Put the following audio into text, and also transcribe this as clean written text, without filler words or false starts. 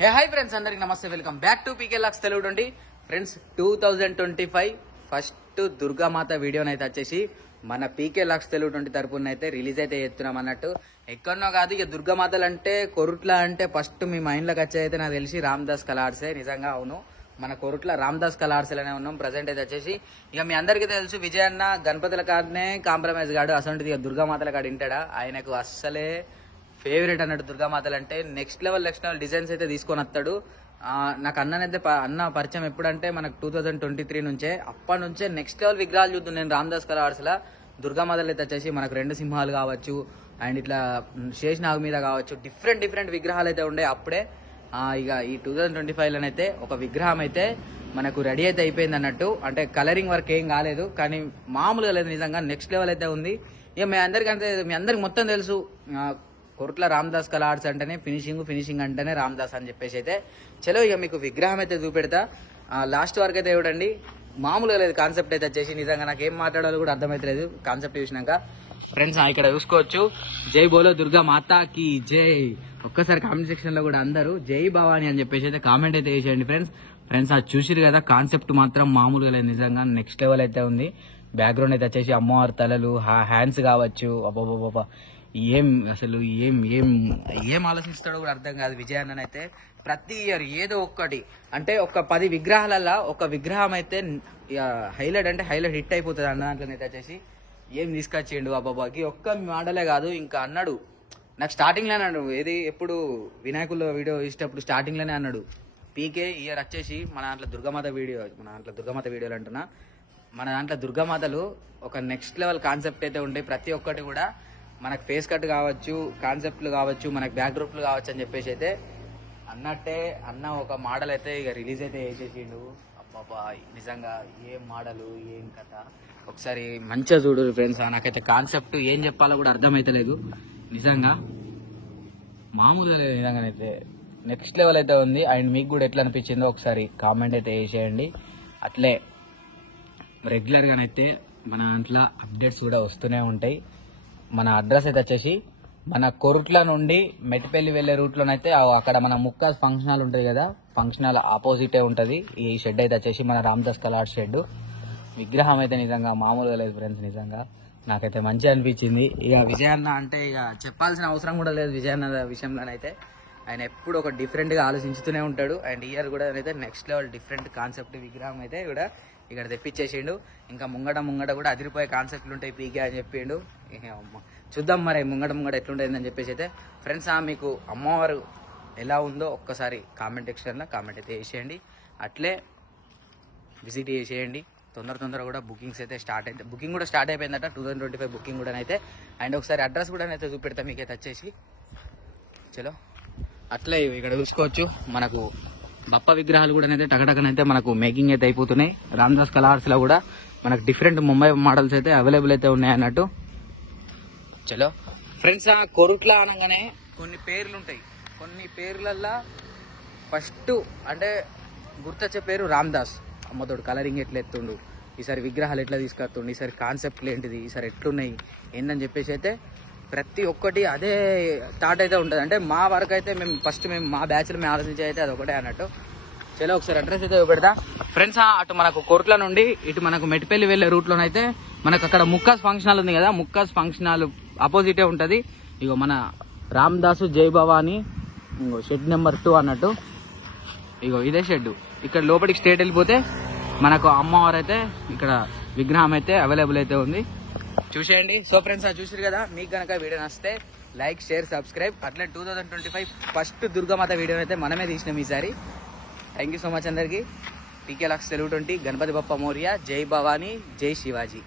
Hey hi friends, అందరికి నమస్తే. Welcome back to PK locks Telugu 20. Friends 2025 first Durgamata వీడియోనైతే వచ్చేసి మన పీకే లాక్స్ తెలుగు 20 తరపున అయితే రిలీజ్ అయితే చేస్తున్నాం అన్నట్టు. ఎక్కడనో కాదు, ఇక దుర్గామాతలు అంటే కొరుట్ల అంటే ఫస్ట్ మీ మైండ్లోకి వచ్చేదైతే నాకు తెలిసి రామ్దాస్ కలార్సే. నిజంగా అవును, మన కొరుట్ల రామ్దాస్ కలార్స్లోనే ఉన్నాం ప్రజెంట్ అయితే వచ్చేసి. ఇక మీ అందరికీ తెలుసు విజయ్ అన్న గణపతుల కాడనే కాంప్రమైజ్ కాడు, అసలు ఇక దుర్గామాతల కాడ వింటాడా. ఆయనకు అస్సలే ఫేవరెట్ అన్నట్టు దుర్గామాతలు అంటే. నెక్స్ట్ లెవెల్ డిజైన్స్ అయితే తీసుకొని వస్తాడు. నాకు అన్ననైతే అన్న పరిచయం ఎప్పుడంటే మనకు 2023 నుంచే. అప్పటి నుంచే నెక్స్ట్ లెవెల్ విగ్రహాలు చూద్దాం నేను రామ్దాస్ కలార్స్లో. దుర్గామాతలు అయితే వచ్చేసి మనకు 2 సింహాలు కావచ్చు, అండ్ ఇట్లా శేషనాగు మీద కావచ్చు, డిఫరెంట్ విగ్రహాలు అయితే ఉండే అప్పుడే. ఇక ఈ 2025లోనైతే ఒక విగ్రహం అయితే మనకు రెడీ అయితే అయిపోయింది అన్నట్టు. అంటే కలరింగ్ వర్క్ ఏం కాలేదు, కానీ మామూలుగా లేదు, నిజంగా నెక్స్ట్ లెవెల్ అయితే ఉంది. ఇక మీ అందరికి మొత్తం తెలుసు, కొరుట్ల రామ్దాస్ కలార్స్ అంటేనే ఫినిషింగ్ అంటేనే రామ్దాస్ అని చెప్పేసి అయితే. చలో ఇక మీకు విగ్రహం అయితే చూపెడతా, లాస్ట్ వరకు అయితే చూడండి. మామూలుగా లేదు కాన్సెప్ట్ అయితే వచ్చేసి. నిజంగా నాకు ఏం మాట్లాడాలో కూడా అర్థమైతలేదు కాన్సెప్ట్ చూసినాక. ఫ్రెండ్స్ ఇక్కడ చూసుకోవచ్చు, జై బోలో దుర్గా మాతాకి జై. ఒక్కసారి కామెంట్ సెక్షన్ లో కూడా అందరూ జై భవాని అని చెప్పేసి అయితే కామెంట్ అయితే వేసేయండి ఫ్రెండ్స్. అది చూసిరు కదా, కాన్సెప్ట్ మాత్రం మామూలుగా లేదు, నిజంగా నెక్స్ట్ లెవెల్ అయితే ఉంది. బ్యాక్గ్రౌండ్ అయితే వచ్చేసి అమ్మవారి తలలు, హ్యాండ్స్ కావచ్చు. అబ్బాబాబా అసలు ఏం ఆలోచిస్తాడో కూడా అర్థం కాదు విజయ్ అన్ననైతే. ప్రతి ఇయర్ ఏదో ఒక్కటి, అంటే ఒక 10 విగ్రహాలలో ఒక విగ్రహం అయితే హైలైట్ హిట్ అయిపోతుంది అన్న దాంట్లోనైతే వచ్చేసి. ఏం తీసుకొచ్చిండు అబ్బాబాకి, ఒక్క మోడలే కాదు ఇంకా అన్నాడు. నాకు స్టార్టింగ్ లోనే అన్నాడు, ఏది ఎప్పుడు వినాయకుల్లో వీడియో ఇష్టప్పుడు స్టార్టింగ్ లోనే అన్నాడు, పీకే ఇయర్ వచ్చేసి మన దాంట్లో దుర్గామాత వీడియోలు అంటున్నా, మన దాంట్లో దుర్గామాతలు ఒక నెక్స్ట్ లెవెల్ కాన్సెప్ట్ అయితే ఉంటాయి. ప్రతి ఒక్కటి కూడా మనకు ఫేస్ కట్ కావచ్చు, కాన్సెప్ట్లు కావచ్చు, మనకు బ్యాక్ డ్రాప్లు కావచ్చు అని చెప్పేసి అయితే అన్నట్టే అన్న ఒక మోడల్ అయితే ఇక రిలీజ్ అయితే చేసేసిండు. అబ్బాబా నిజంగా ఏం మోడలు ఏం కథ, ఒకసారి మంచిగా చూడు ఫ్రెండ్స్. నాకైతే కాన్సెప్ట్ ఏం చెప్పాలో కూడా అర్థమైతలేదు, నిజంగా మామూలుగా లేదు. నిజంగానైతే నెక్స్ట్ లెవెల్ అయితే ఉంది. అండ్ మీకు కూడా ఎట్లా అనిపించిందో ఒకసారి కామెంట్ అయితే వేసేయండి. అట్లే రెగ్యులర్గానైతే మన దాంట్లో అప్డేట్స్ కూడా వస్తూనే ఉంటాయి. మన అడ్రస్ అయితే వచ్చేసి మన కొరుట్ల నుండి మెట్టిపల్లి వెళ్లే రూట్లోనైతే అక్కడ మన ముక్కాస్ ఫంక్షన్ హాల్ ఉంటుంది కదా, ఫంక్షన్ హాల్ ఆపోజిటే ఉంటుంది ఈ షెడ్ అయితే వచ్చేసి మన రామ్దాస్ కలార్ షెడ్. విగ్రహం అయితే నిజంగా మామూలుగా లేదు ఫ్రెండ్స్, నిజంగా నాకైతే మంచిగా అనిపించింది. ఇక విజయన్న అంటే ఇక చెప్పాల్సిన అవసరం కూడా లేదు. విజయన్న విషయంలోనైతే ఆయన ఎప్పుడు ఒక డిఫరెంట్గా ఆలోచించుతూనే ఉంటాడు. అండ్ ఇయర్ కూడా అయితే నెక్స్ట్ లెవెల్ డిఫరెంట్ కాన్సెప్ట్ విగ్రహం అయితే కూడా ఇక్కడ తెప్పించేసిండు. ఇంకా ముంగట కూడా అదిరిపోయే కాన్సెప్ట్లు ఉంటాయి పీకే అని చెప్పిండు. చూద్దాం మరి ముంగట ఎట్లుంటుందని చెప్పేసి అయితే. ఫ్రెండ్స్ మీకు అమ్మవారు ఎలా ఉందో ఒక్కసారి కామెంట్ సెక్షన్లో కామెంట్ అయితే వేసేయండి. అట్లే విజిట్ చేసేయండి. తొందర కూడా బుకింగ్స్ అయితే బుకింగ్ కూడా స్టార్ట్ అయిపోయిందట, 2025 బుకింగ్ కూడా అయితే. అండ్ ఒకసారి అడ్రస్ కూడా అయితే చూపెడతా మీకైతే వచ్చేసి. చలో అట్లే ఇక్కడ చూసుకోవచ్చు, మనకు బప్ప విగ్రహాలు కూడా అయితే టకటకనైతే మనకు మేకింగ్ అయితే అయిపోతున్నాయి. రామ్దాస్ కలార్స్ లో కూడా మనకు డిఫరెంట్ ముంబై మోడల్స్ అయితే అవైలబుల్ అయితే ఉన్నాయి అన్నట్టు. చలో ఫ్రెండ్స్, కొరుట్ల అనగానే కొన్ని పేర్లు ఉంటాయి. కొన్ని పేర్లల్లో ఫస్ట్ అంటే గుర్తొచ్చే పేరు రామ్దాస్. అమ్మతోడు కలరింగ్ ఎట్లా ఎత్తుండు, ఈసారి విగ్రహాలు ఎట్లా తీసుకొస్తుండు, ఈసారి కాన్సెప్ట్లు ఏంటిది, ఈసారి ఎట్లున్నాయి ఏందని చెప్పేసి అయితే ప్రతి ఒక్కటి అదే థాట్ అయితే ఉంటుంది. అంటే మా వరకు అయితే మేము మా బ్యాచ్లో మేము ఆలోచించి అయితే అది ఒకటే అన్నట్టు. చలో ఒకసారి అడ్రస్ అయితే పెడతా ఫ్రెండ్స్. అటు మనకు కోర్ట్ల నుండి ఇటు మనకు మెట్టిపల్లి వెళ్లే రూట్లోనైతే మనకు అక్కడ ముక్కాస్ ఫంక్షన్ హాల్ ఉంది కదా, ముక్కాస్ ఫంక్షన్ హాల్ ఆపోజిటే ఉంటుంది. ఇగో మన రామ్దాసు జై భవాని షెడ్ నెంబర్ 2 అన్నట్టు. ఇగో ఇదే షెడ్. ఇక్కడ లోపలికి స్ట్రేట్ వెళ్ళిపోతే మనకు అమ్మవారు అయితే ఇక్కడ విగ్రహం అయితే అవైలబుల్ అయితే ఉంది, చూసేయండి. సో ఫ్రెండ్స్ చూసారు కదా, మీకు కనుక వీడియో నచ్చితే లైక్, షేర్, సబ్స్క్రైబ్. అట్లే 2025 ఫస్ట్ దుర్గామాత వీడియో అయితే మనమే తీసినాం ఈసారి. థ్యాంక్ యూ సో మచ్ అందరికి. పీకే లాక్స్ తెలుగు 20, గణపతి బప్ప మోరియా, జై భవానీ, జై శివాజీ.